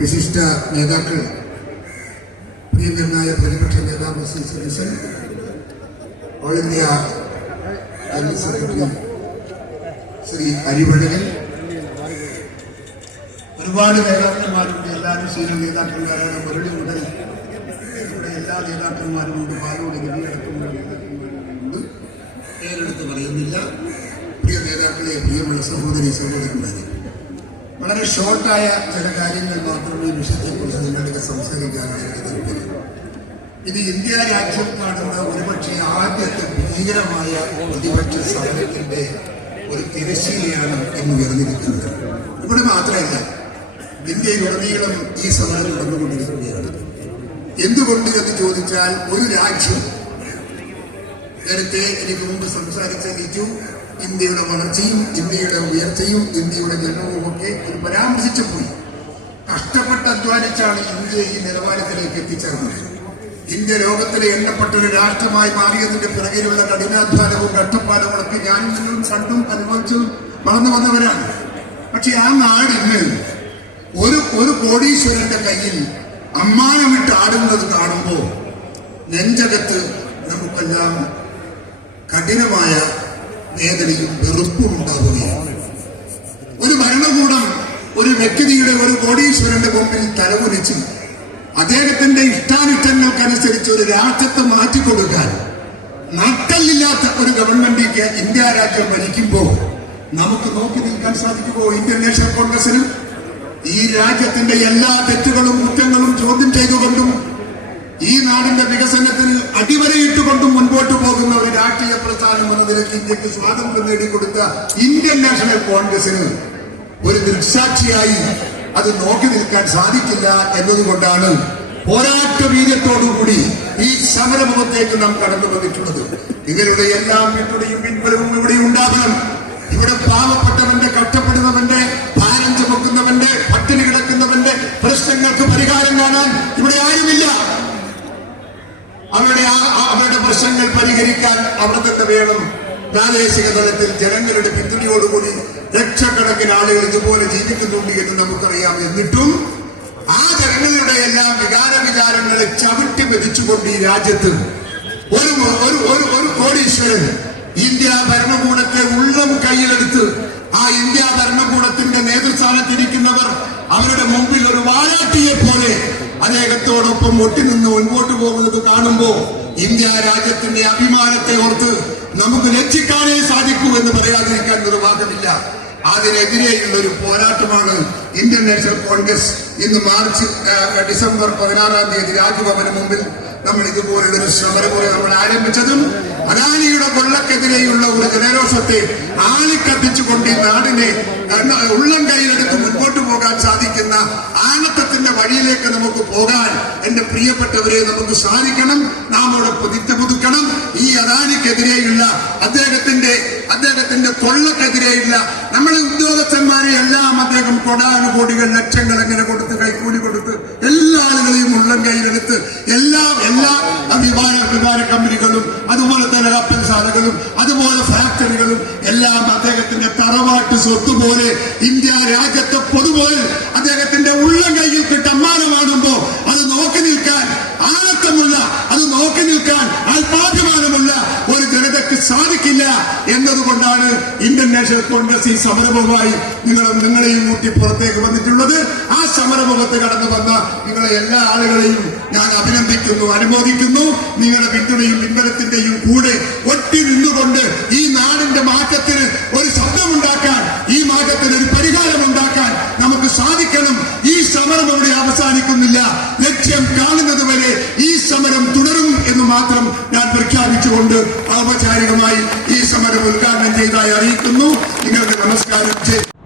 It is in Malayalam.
വിശിഷ്ട നേതാക്കൾ പ്രിയങ്കരനായ പ്രതിപക്ഷ നേതാവ് C Satheesan all India secretary Shri Aripazhakan ഒരുപാട് നേതാക്കന്മാരുണ്ട്. എല്ലാവരും സീനിയർ നേതാക്കന്മാരാണ്. മുരളി മുതൽ ഇവിടെ എല്ലാ നേതാക്കന്മാരും ഉണ്ട്. പാലോട് ഗവിയടക്കമുള്ള നേതാക്കന്മാരുണ്ട്. പേരെടുത്ത് പറയുന്നില്ല. പ്രിയ നേതാക്കളെ പ്രിയമുള്ള സഹോദരി സഹോദരന്മാരെ വളരെ ഷോർട്ടായ ചില കാര്യങ്ങൾ മാത്രമേ ഈ വിഷയത്തെക്കുറിച്ച് നിങ്ങളുടെ സംസാരിക്കാനായിട്ട് താല്പര്യം. ഇത് ഇന്ത്യ രാജ്യം കാണുന്ന ഒരുപക്ഷെ ആദ്യത്തെ ഭീകരമായ പ്രതിപക്ഷ സമരത്തിന്റെ ഒരു തിരശ്ശീലയാണ് ഇന്ന് ഉയർന്നിരിക്കുന്നത്. ഇവിടെ മാത്രമല്ല ഇന്ത്യയിലുടനീളം ഈ സമരം നടന്നുകൊണ്ടിരിക്കുകയാണ്. എന്തുകൊണ്ട് എന്ന് ചോദിച്ചാൽ ഒരു രാജ്യം നേരത്തെ എനിക്ക് മുമ്പ് സംസാരിച്ച ലിജു ഇന്ത്യയുടെ വളർച്ചയും ഇന്ത്യയുടെ ഉയർച്ചയും ഇന്ത്യയുടെ ജനവും ഒക്കെ ഒരു പരാമർശിച്ചു പോയി. കഷ്ടപ്പെട്ട് അധ്വാനിച്ചാണ് ഇന്ത്യ ഈ നിലവാരത്തിലേക്ക് എത്തിച്ചേർന്നത്. ഇന്ത്യ ലോകത്തിലെ എണ്ണപ്പെട്ട ഒരു രാഷ്ട്രമായി മാറിയതിന്റെ പിറകിലുള്ള കഠിനാധ്വാനവും കഷ്ടപ്പാടും ഒക്കെ ഞാനും നിങ്ങളും കണ്ടും അനുഭവിച്ചും വളർന്നു വന്നവരാണ്. പക്ഷെ ആ നാട് ഇന്ന് ഒരു ഒരു കോടീശ്വരന്റെ കയ്യിൽ അമ്മാനമിട്ട് ആടുന്നത് കാണുമ്പോൾ നെഞ്ചകത്ത് നമുക്കെല്ലാം കഠിനമായ വേദനയും വെറുപ്പും ഉണ്ടാവുകയാണ്. ഒരു ഭരണകൂടം ഒരു വ്യക്തിയുടെ ഒരു കോടീശ്വരന്റെ മുമ്പിൽ തലകുനിച്ച് അദ്ദേഹത്തിന്റെ ഇഷ്ടാനിഷ്ടങ്ങൾക്കനുസരിച്ച് ഒരു രാഷ്ട്രത്തെ മാറ്റിക്കൊടുക്കാൻ നട്ടല്ലില്ലാത്ത ഒരു ഗവൺമെന്റിലേക്ക് ഇന്ത്യ രാജ്യം ഭരിക്കുമ്പോൾ നമുക്ക് നോക്കി നിൽക്കാൻ സാധിക്കുമോ ഇന്ത്യൻ നാഷണൽ കോൺഗ്രസിനും? ഈ രാജ്യത്തിന്റെ എല്ലാ തെറ്റുകളും കുറ്റങ്ങളും ചോദ്യം ചെയ്തുകൊണ്ടും ഈ നാടിന്റെ വികസനത്തിന് അടിവരയിട്ടുകൊണ്ടും ഒരു രാഷ്ട്രീയ പ്രസ്ഥാനം എന്ന നിലയ്ക്ക് ഇന്ത്യയ്ക്ക് സ്വാതന്ത്ര്യം നേടിക്കൊടുത്ത ഇന്ത്യൻ നാഷണൽ കോൺഗ്രസിന് ഒരു ദൃക്സാക്ഷിയായി അത് നോക്കി നിൽക്കാൻ സാധിക്കില്ല എന്നതുകൊണ്ടാണ് പോരാട്ട വീര്യത്തോടുകൂടി ഈ സമരമുഖത്തേക്ക് നാം കടന്നു വന്നിട്ടുള്ളത്. ഇവരുടെ എല്ലാം പിന്തുണയും പിൻബലവും ഇവിടെ ഉണ്ടാകണം. ഇവിടെ പാവപ്പെട്ടവന്റെ കഷ്ടപ്പെടുന്നവന്റെ ഭാരം ചുമക്കുന്നവന്റെ പട്ടിണി കിടക്കുന്നവന്റെ പ്രശ്നങ്ങൾക്ക് പരിഹാരം കാണാൻ ഇവിടെ ആരുമില്ല. അവരുടെ അവരുടെ പ്രശ്നങ്ങൾ പരിഹരിക്കാൻ അവിടെ തന്നെ വേണം. പ്രാദേശിക തലത്തിൽ ജനങ്ങളുടെ പിന്തുണയോടുകൂടി ലക്ഷക്കണക്കിന് ആളുകൾ ഇതുപോലെ ജീവിക്കുന്നുണ്ട് എന്ന് നമുക്കറിയാം എന്നിട്ടും ആ ജനങ്ങളുടെ എല്ലാം വികാര വിചാരങ്ങളെ ചവിട്ടി മെതിച്ചുകൊണ്ട് ഈ രാജ്യത്ത് ഒരു ഒരു ഒരു ഒരു കോടീശ്വരൻ ഇന്ത്യ ഭരണകൂടത്തെ ഉള്ളം കയ്യിലെടുത്ത് ആ ഇന്ത്യ ഭരണകൂടത്തിന്റെ നേതൃസ്ഥാനത്തിരിക്കുന്നവർ അവരുടെ മുമ്പിൽ ഒരു വാലാട്ടിയെ പോലെ അദ്ദേഹത്തോടൊപ്പം ഒട്ടിനിന്ന് മുൻപോട്ട് പോകുന്നത് കാണുമ്പോൾ ഇന്ത്യ രാജ്യത്തിന്റെ അഭിമാനത്തെ ഓർത്ത് നമുക്ക് രക്ഷിക്കാനേ സാധിക്കൂ എന്ന് പറയാതിരിക്കാൻ നിർവാഹമില്ല അതിനെതിരെയുള്ള ഒരു പോരാട്ടമാണ് ഇന്ത്യൻ നാഷണൽ കോൺഗ്രസ്. ഇന്ന് മാർച്ച് ഡിസംബർ പതിനാറാം തീയതി രാജ്ഭവന് മുമ്പിൽ നമ്മൾ ഇതുപോലുള്ള ഒരു ശ്രമരപോലെ നമ്മൾ ആരംഭിച്ചതും അദാനിയുടെ കൊള്ളക്കെതിരെയുള്ള ഒരു ജനരോഷത്തെ ആളിക്കത്തിച്ചുകൊണ്ട് ഈ നാടിനെ ഉള്ളം കയ്യിലെടുത്ത് മുൻപോട്ട് പോകാൻ സാധിക്കുന്ന ആനത്തത്തിന്റെ വഴിയിലേക്ക് നമുക്ക് പോകാൻ എന്റെ പ്രിയപ്പെട്ടവരെ നമുക്ക് സാധിക്കണം. നാം അവിടെ പ്രതിജ്ഞ പുതുക്കണം. ഈ അദാനിക്കെതിരെയുള്ള അദ്ദേഹത്തിന്റെ അദ്ദേഹത്തിന്റെ കൊള്ളക്കെതിരെയുള്ള നമ്മളെ ഉദ്യോഗസ്ഥന്മാരെ എല്ലാം അദ്ദേഹം കൊടാനുകോടികൾ ലക്ഷങ്ങൾ എങ്ങനെ കൊടുത്ത് കൈക്കൂലി കൊടുത്ത് എല്ലാ ആളുകളെയും ഉള്ളം കയ്യിലെടുത്ത് എല്ലാ എല്ലാ വിമാന വിമാന കമ്പനികളും കപ്പൽശാലകളും അതുപോലെ ഫാക്ടറികളും എല്ലാം അദ്ദേഹത്തിന്റെ തറവാട്ട് സ്വത്ത് പോലെ ഇന്ത്യ രാജ്യത്തെ പൊതുപോലെ അദ്ദേഹത്തിന്റെ ഉള്ളം കയ്യിൽ കിട്ടമ്മാനമാണുമ്പോ അത് നോക്കി നിൽക്കാൻ ആനത്തമുള്ള അത് നോക്കി നിൽക്കാൻ അല്പാഭിമാനമുള്ള ഒരു ജനതയ്ക്ക് സാധിക്കില്ല എന്നതുകൊണ്ടാണ് ഇന്ത്യൻ നാഷണൽ കോൺഗ്രസ് ഈ സമരവുമായി നിങ്ങളും നിങ്ങളെയും കൂട്ടി പുറത്തേക്ക് വന്നിട്ടുള്ളത്. സമരമുഖത്ത് കടന്നു വന്ന നിങ്ങളെ എല്ലാ ആളുകളെയും ഞാൻ അഭിനന്ദിക്കുന്നു അനുമോദിക്കുന്നു. നിങ്ങളുടെ പിന്തുണയും പിൻബലത്തിന്റെയും കൂടെ ഒട്ടി നിന്നുകൊണ്ട് ഈ നാടിന്റെ മാറ്റത്തിന് ഒരു ശബ്ദമുണ്ടാക്കാൻ ഈ മാറ്റത്തിന് ഒരു പരിഹാരം ഉണ്ടാക്കാൻ നമുക്ക് സാധിക്കണം. ഈ സമരം അവിടെ അവസാനിക്കുന്നില്ല. ലക്ഷ്യം കാണുന്നത് വരെ ഈ സമരം തുടരും എന്ന് മാത്രം ഞാൻ പ്രഖ്യാപിച്ചുകൊണ്ട് ഔപചാരികമായി ഈ സമരം ഉദ്ഘാടനം ചെയ്തതായി അറിയിക്കുന്നു. നിങ്ങൾക്ക് നമസ്കാരം. ചെയ്തു